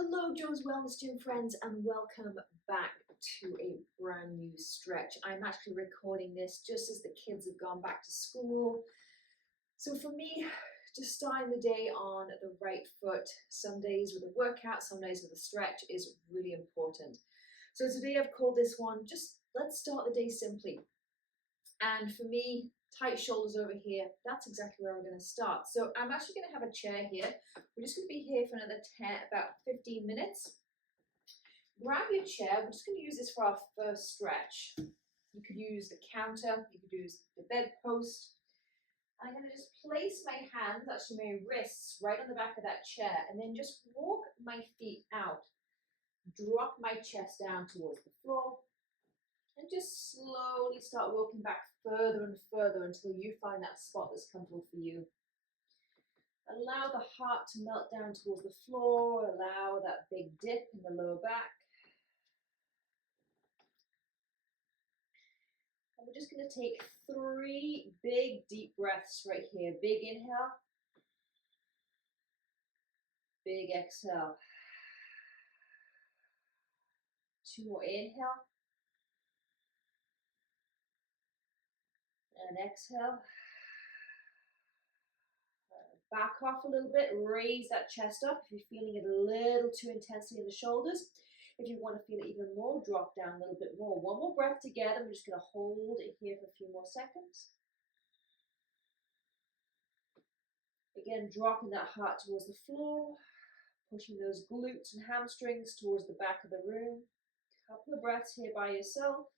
Hello, Joe's Wellness Gym friends, and welcome back to a brand new stretch. I'm actually recording this just as the kids have gone back to school. So for me, just starting the day on the right foot, some days with a workout, some days with a stretch is really important. So today I've called this one, just let's start the day simply. And for me, tight shoulders over here, that's exactly where we're going to start. So I'm actually going to have a chair here. We're just going to be here for another about 15 minutes. Grab your chair. We're just going to use this for our first stretch. You could use the counter, you could use the bedpost. I'm going to just place my hands, actually my wrists, right on the back of that chair, and then just walk my feet out. Drop my chest down towards the floor, and just slowly start walking back further and further until you find that spot that's comfortable for you. Allow the heart to melt down towards the floor. Allow that big dip in the lower back. And we're just going to take 3 big deep breaths right here. Big inhale. Big exhale. 2 more inhale. And exhale. Back off a little bit. Raise that chest up if you're feeling it a little too intensely in the shoulders. If you want to feel it even more, drop down a little bit more. 1 more breath together. We're just going to hold it here for a few more seconds. Again, dropping that heart towards the floor, pushing those glutes and hamstrings towards the back of the room. Couple of breaths here by yourself.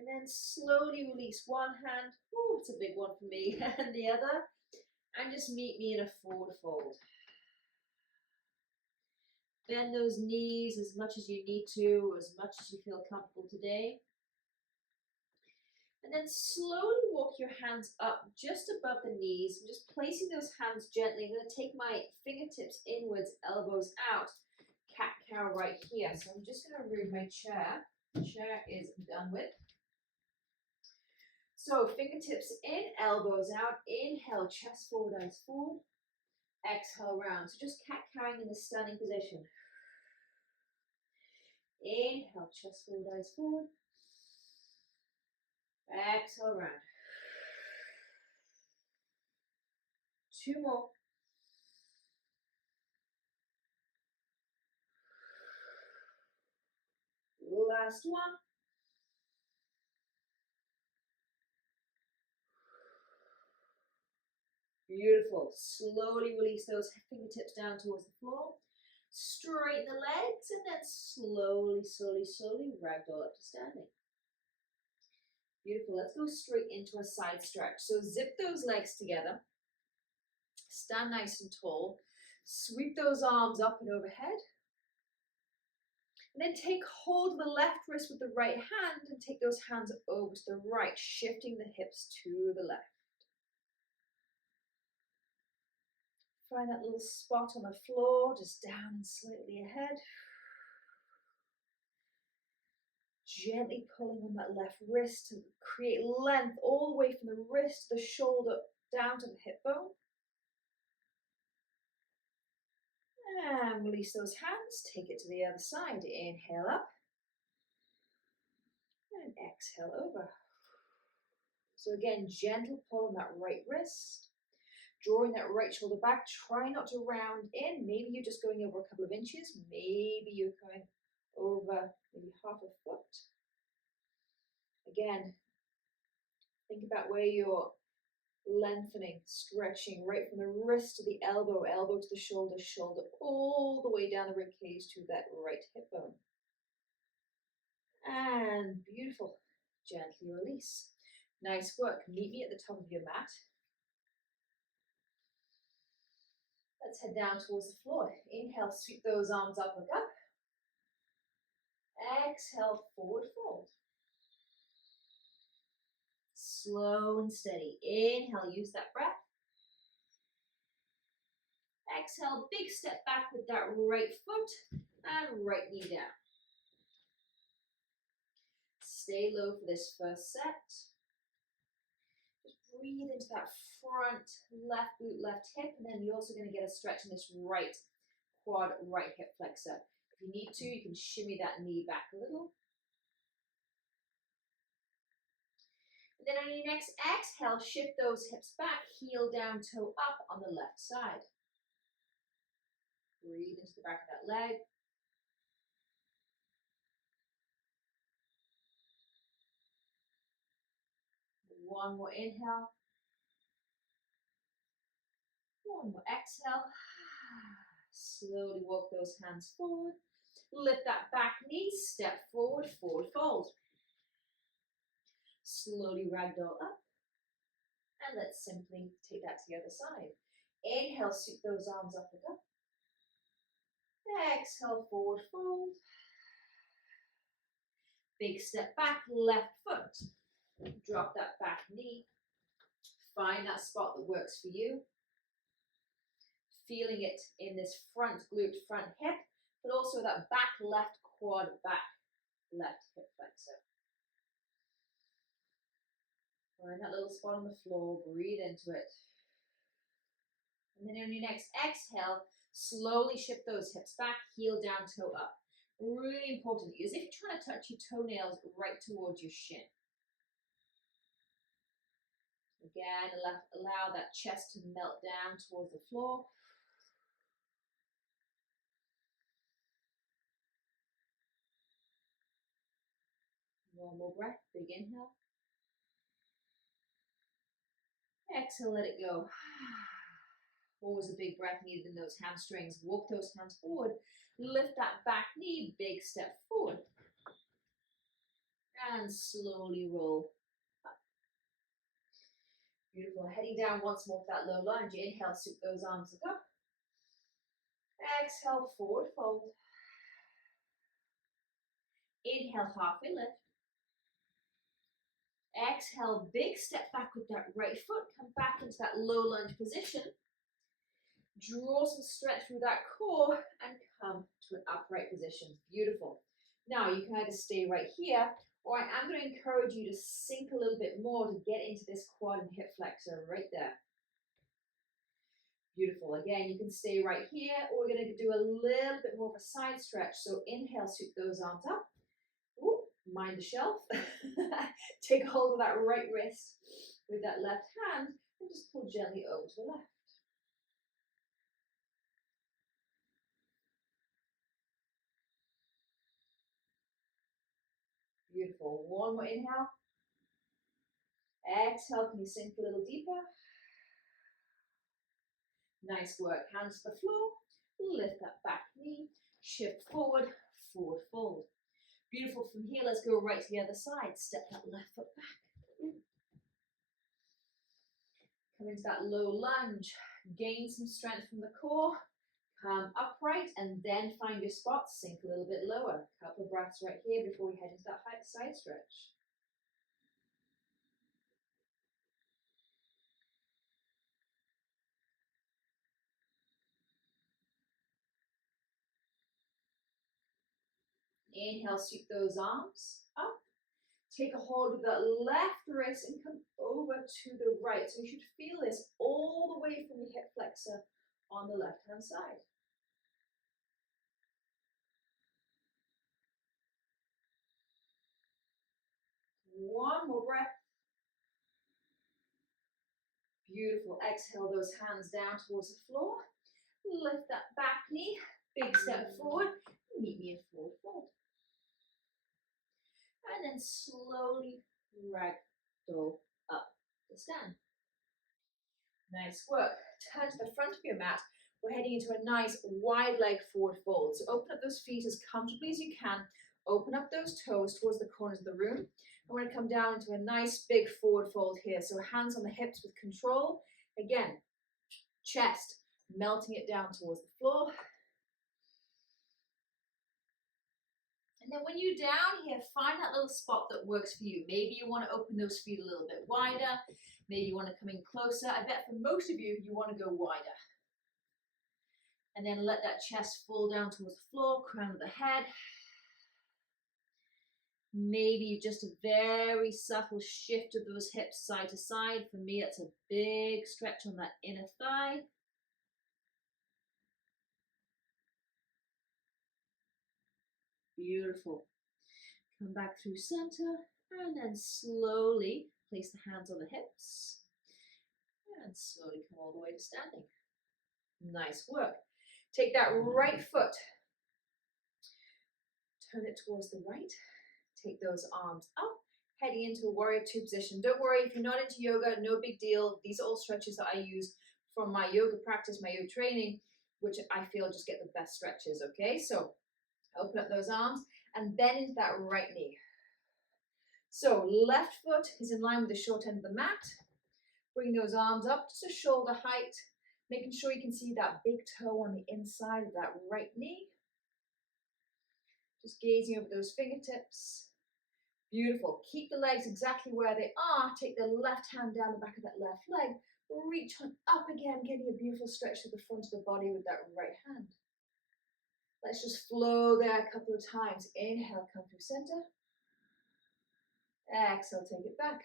And then slowly release one hand. Oh, it's a big one for me. And the other. And just meet me in a forward fold. Bend those knees as much as you need to, as much as you feel comfortable today. And then slowly walk your hands up just above the knees, and just placing those hands gently. I'm going to take my fingertips inwards, elbows out, cat-cow right here. So I'm just going to remove my chair. The chair is done with. So fingertips in, elbows out. Inhale, chest forward, eyes forward. Exhale, round. So just cat-cowing in the standing position. Inhale, chest forward, eyes forward. Exhale, round. 2 more. Last one. Beautiful. Slowly release those fingertips down towards the floor. Straighten the legs and then slowly, slowly, slowly ragdoll up to standing. Beautiful. Let's go straight into a side stretch. So zip those legs together. Stand nice and tall. Sweep those arms up and overhead. And then take hold of the left wrist with the right hand and take those hands over to the right, shifting the hips to the left. Find that little spot on the floor, just down and slightly ahead. Gently pulling on that left wrist to create length all the way from the wrist, the shoulder, down to the hip bone. And release those hands, take it to the other side. Inhale up. And exhale over. So again, gentle pull on that right wrist. Drawing that right shoulder back. Try not to round in. Maybe you're just going over a couple of inches. Maybe you're going over maybe half a foot. Again, think about where you're lengthening, stretching right from the wrist to the elbow, elbow to the shoulder, shoulder all the way down the rib cage to that right hip bone. And beautiful. Gently release. Nice work. Meet me at the top of your mat. Let's head down towards the floor. Inhale, sweep those arms up, look up. Exhale, forward fold. Slow and steady. Inhale, use that breath. Exhale, big step back with that right foot and right knee down. Stay low for this first set. Just breathe into that front left glute, left hip, and then you're also going to get a stretch in this right quad, right hip flexor. If you need to, you can shimmy that knee back a little. And then on your next exhale, shift those hips back, heel down, toe up on the left side. Breathe into the back of that leg. One more inhale. One more exhale. Slowly walk those hands forward. Lift that back knee, step forward, forward fold. Slowly ragdoll up. And let's simply take that to the other side. Inhale, sweep those arms up and up. Exhale, forward fold. Big step back, left foot. Drop that back knee. Find that spot that works for you. Feeling it in this front glute, front hip, but also that back left quad, back left hip flexor. Find that little spot on the floor, breathe into it. And then on your next exhale, slowly shift those hips back, heel down, toe up. Really important, as if you're trying to touch your toenails right towards your shin. Again, allow that chest to melt down towards the floor. One more breath, big inhale. Exhale, let it go. Always a big breath needed in those hamstrings. Walk those hands forward. Lift that back knee, big step forward. And slowly roll up. Beautiful. Heading down once more for that low lunge. Inhale, sweep those arms up. Exhale, forward fold. Inhale, halfway lift. Exhale, big step back with that right foot. Come back into that low lunge position. Draw some stretch through that core and come to an upright position. Beautiful. Now you can either stay right here, or I am going to encourage you to sink a little bit more to get into this quad and hip flexor right there. Beautiful. Again, you can stay right here, or we're going to do a little bit more of a side stretch. So inhale, sweep those arms up. Ooh, mind the shelf. Take hold of that right wrist with that left hand and just pull gently over to the left. Beautiful. One more inhale. Exhale, can you sink a little deeper? Nice work. Hands to the floor. Lift that back knee. Shift forward, forward fold. Beautiful. From here, let's go right to the other side. Step that left foot back. Come into that low lunge. Gain some strength from the core. Come upright and then find your spot. Sink a little bit lower. Couple of breaths right here before we head into that side stretch. Inhale, sweep those arms up. Take a hold of that left wrist and come over to the right. So you should feel this all the way from your hip flexor on the left-hand side. One more breath. Beautiful. Exhale those hands down towards the floor. Lift that back knee. Big step forward. Meet me in forward fold. And then slowly ragdoll up to stand. Nice work. Turn to the front of your mat. We're heading into a nice wide leg forward fold. So open up those feet as comfortably as you can. Open up those toes towards the corners of the room. I want to come down into a nice big forward fold here. So hands on the hips with control. Again, chest, melting it down towards the floor. And then when you're down here, find that little spot that works for you. Maybe you want to open those feet a little bit wider. Maybe you want to come in closer. I bet for most of you, you want to go wider. And then let that chest fall down towards the floor, crown of the head. Maybe just a very subtle shift of those hips side to side. For me, it's a big stretch on that inner thigh. Beautiful. Come back through center and then slowly place the hands on the hips and slowly come all the way to standing. Nice work. Take that right foot, turn it towards the right, take those arms up, heading into a warrior two position. Don't worry if you're not into yoga, no big deal. These are all stretches that I use from my yoga practice, my yoga training, which I feel just get the best stretches, okay? So open up those arms and bend into that right knee. So left foot is in line with the short end of the mat. Bring those arms up to shoulder height, making sure you can see that big toe on the inside of that right knee. Just gazing over those fingertips. Beautiful. Keep the legs exactly where they are. Take the left hand down the back of that left leg. Reach on up again, getting a beautiful stretch to the front of the body with that right hand. Let's just flow there a couple of times. Inhale, come through center. Exhale, take it back.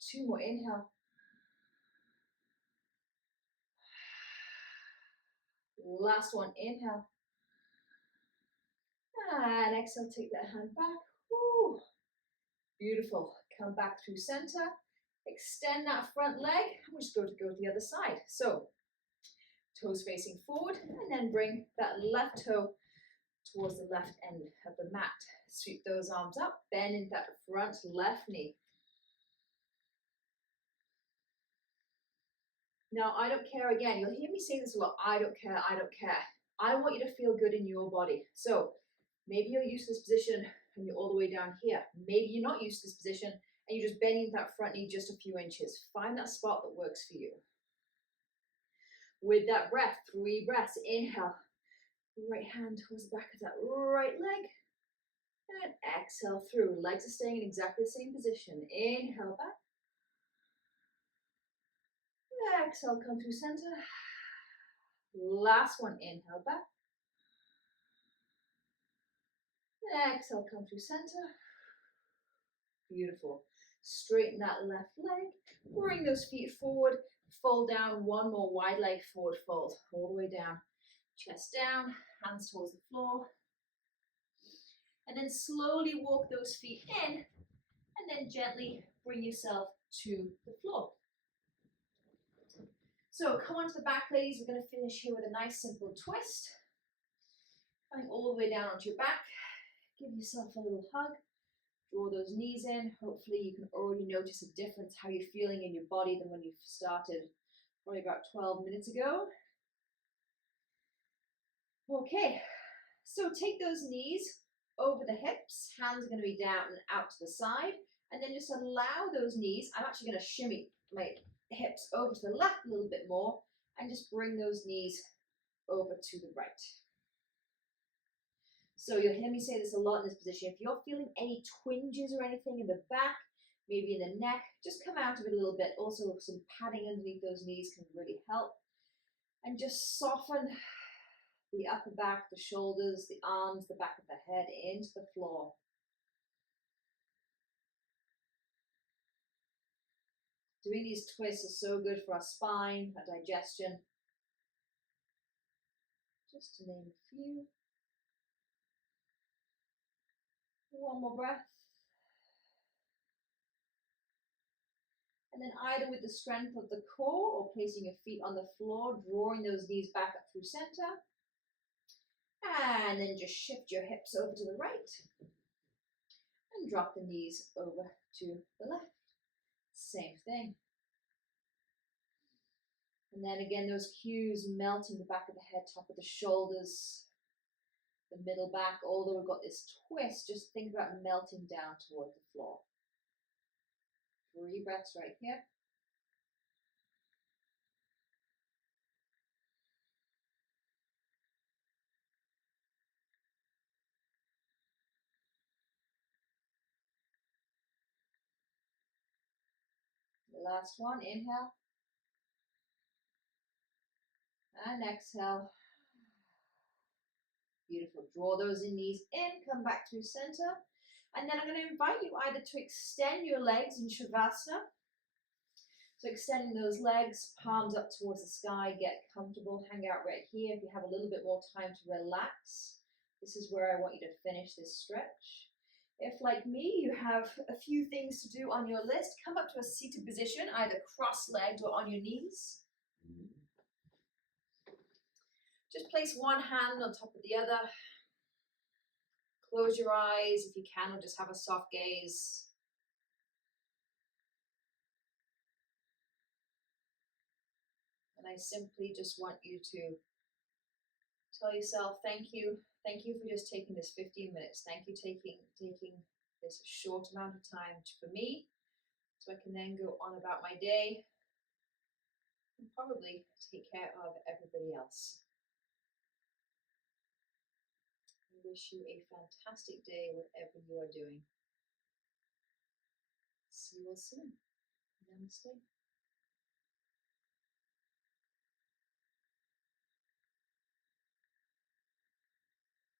Two more, inhale. Last one, inhale. And exhale, take that hand back. Woo. Beautiful. Come back through center. Extend that front leg. We're just going to go to the other side. So, toes facing forward, and then bring that left toe towards the left end of the mat. Sweep those arms up, bend into that front left knee. Now, I don't care again. You'll hear me say this a lot. I don't care, I don't care. I want you to feel good in your body. So, maybe you're used to this position and you're all the way down here. Maybe you're not used to this position and you're just bending that front knee just a few inches. Find that spot that works for you. With that breath, 3 breaths. Inhale. Right hand towards the back of that right leg. And exhale through. Legs are staying in exactly the same position. Inhale back. Exhale, come through center. Last one, inhale back. Exhale, come through center. Beautiful. Straighten that left leg. Bring those feet forward. Fold down. One more wide leg forward fold. All the way down. Chest down. Hands towards the floor. And then slowly walk those feet in. And then gently bring yourself to the floor. So come onto the back, ladies. We're going to finish here with a nice simple twist. Coming all the way down onto your back. Give yourself a little hug. Draw those knees in. Hopefully you can already notice a difference how you're feeling in your body than when you started probably about 12 minutes ago. Okay, so take those knees over the hips. Hands are going to be down and out to the side. And then just allow those knees. I'm actually going to shimmy my hips over to the left a little bit more and just bring those knees over to the right. So you'll hear me say this a lot in this position. If you're feeling any twinges or anything in the back, maybe in the neck, just come out of it a little bit. Also, some padding underneath those knees can really help. And just soften the upper back, the shoulders, the arms, the back of the head into the floor. Doing these twists is so good for our spine, our digestion. Just to name a few. One more breath. And then either with the strength of the core or placing your feet on the floor, drawing those knees back up through center. And then just shift your hips over to the right. And drop the knees over to the left. Same thing. And then again, those cues melting the back of the head, top of the shoulders, the middle back. Although we've got this twist, just think about melting down toward the floor. 3 breaths right here. The last one, inhale. And exhale. Beautiful. Draw those knees in, come back through center. And then I'm going to invite you either to extend your legs in Shavasana. So extending those legs, palms up towards the sky, get comfortable, hang out right here. If you have a little bit more time to relax, this is where I want you to finish this stretch. If, like me, you have a few things to do on your list, come up to a seated position, either cross-legged or on your knees. Just place one hand on top of the other. Close your eyes if you can, or just have a soft gaze. And I simply just want you to tell yourself, thank you. Thank you for just taking this 15 minutes. Thank you taking this short amount of time for me, so I can then go on about my day and probably take care of everybody else. I wish you a fantastic day, whatever you are doing. See you all soon. Namaste.